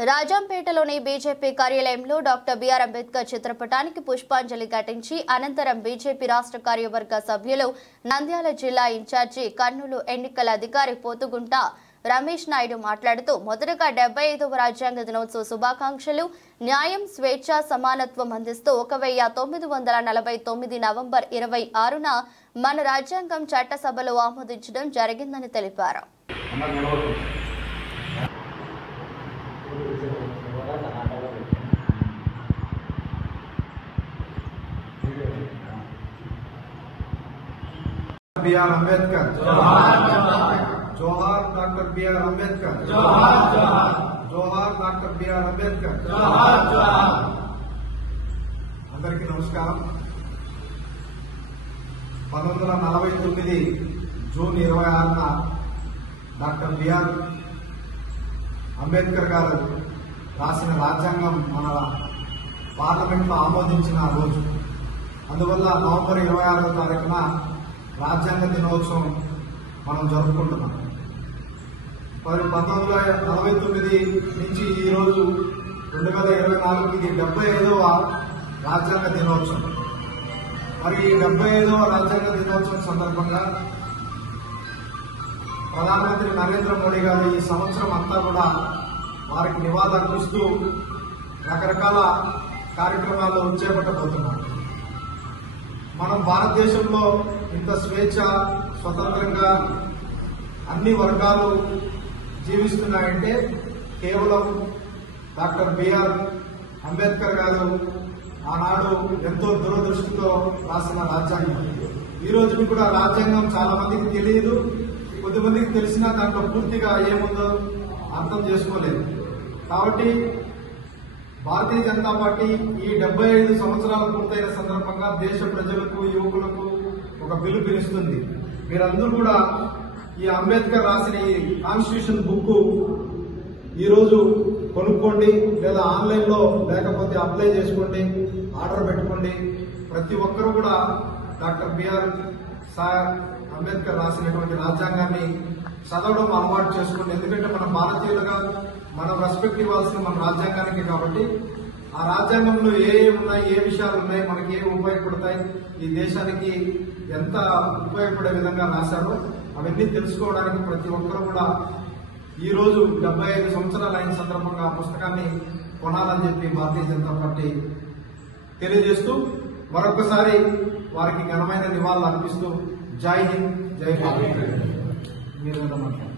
రాజంపేటలోని BJP కార్యాలయంలో doctor BR Ambedkar చిత్రపటానికి పుష్పాంజలి ఘటించి అనంతరం బీజేపీ రాష్ట్ర కార్యవర్గ సభ్యులు నంద్యాల జిల్లా ఇన్ఛార్జి కర్నూలు ఎన్నికల అధికారి పోతుగుంట రమేష్ నాయుడు మాట్లాడుతూ మొదటగా 75వ రాజ్యాంగ దినోత్సవ శుభాకాంక్షలు న్యాయం స్వేచ్ఛ సమానత్వం అందిస్తూ 1949 నవంబర్ 26న మన రాజ్యాంగం చట్టసభలో ఆమోదించడం జరిగిందని తెలిపారు. బిఆర్ అంబేద్కర్ జోహార్ డాక్టర్ బిఆర్ అంబేద్కర్ జోహార్ డాక్టర్ బిఆర్ అంబేద్కర్. అందరికీ నమస్కారం. 1949 జూన్ 26న డాక్టర్ బిఆర్ అంబేద్కర్ గారు రాసిన రాజ్యాంగం మన పార్లమెంట్లో ఆమోదించిన రోజు. అందువల్ల నవంబర్ 26వ తారీఖున రాజ్యాంగ దినోత్సవం మనం జరుపుకుంటున్నాం. మరి 1949 నుంచి ఈ రోజు 2024 ఇది 75వ రాజ్యాంగ దినోత్సవం. మరి ఈ 75వ రాజ్యాంగ దినోత్సవం సందర్భంగా ప్రధానమంత్రి నరేంద్ర మోడీ గారు ఈ సంవత్సరం అంతా కూడా వారికి నివాళులర్పిస్తూ రకరకాల కార్యక్రమాలు చేపట్టబోతున్నారు. మనం భారతదేశంలో ఇంత స్వేచ్ఛ స్వతంత్రంగా అన్ని వర్గాలు జీవిస్తున్నాయంటే కేవలం డాక్టర్ బిఆర్ అంబేద్కర్ గారు ఆనాడు ఎంతో దూరదృష్టితో రాసిన రాజ్యాంగం. ఈ రోజుకి కూడా రాజ్యాంగం చాలా మందికి తెలియదు, కొద్దిమందికి తెలిసినా దాంట్లో పూర్తిగా ఏముందో అర్థం చేసుకోలేదు. కాబట్టి భారతీయ జనతా పార్టీ ఈ 75 సంవత్సరాలు పూర్తయిన సందర్భంగా దేశ ప్రజలకు యువకులకు ఒక పిలుపునిస్తుంది. మీరందరూ కూడా ఈ అంబేద్కర్ రాసిన ఈ కాన్స్టిట్యూషన్ బుక్ ఈ రోజు కొనుక్కోండి, లేదా ఆన్లైన్ లో లేకపోతే అప్లై చేసుకోండి, ఆర్డర్ పెట్టుకోండి. ప్రతి ఒక్కరూ కూడా డాక్టర్ బిఆర్ అంబేద్కర్ రాసినటువంటి రాజ్యాంగాన్ని చదవడం అలవాటు చేసుకోండి. ఎందుకంటే మన భారతీయులుగా మనం రెస్పెక్ట్ ఇవ్వాల్సిన మన రాజ్యాంగానికి. కాబట్టి ఆ రాజ్యాంగంలో ఏ ఉన్నాయి, ఏ విషయాలు ఉన్నాయి, మనకి ఏ ఉపయోగపడతాయి, ఈ దేశానికి ఎంత ఉపయోగపడే విధంగా రాశారో అవన్నీ తెలుసుకోవడానికి ప్రతి ఒక్కరూ కూడా ఈ రోజు 75 సంవత్సరాలు అయిన సందర్భంగా ఆ పుస్తకాన్ని కొనాలని చెప్పి భారతీయ జనతా పార్టీ తెలియజేస్తూ మరొకసారి వారికి ఘనమైన నివాళులు అర్పిస్తూ జై హింద్, జై భారత్. మీరు మాట్లాడారు.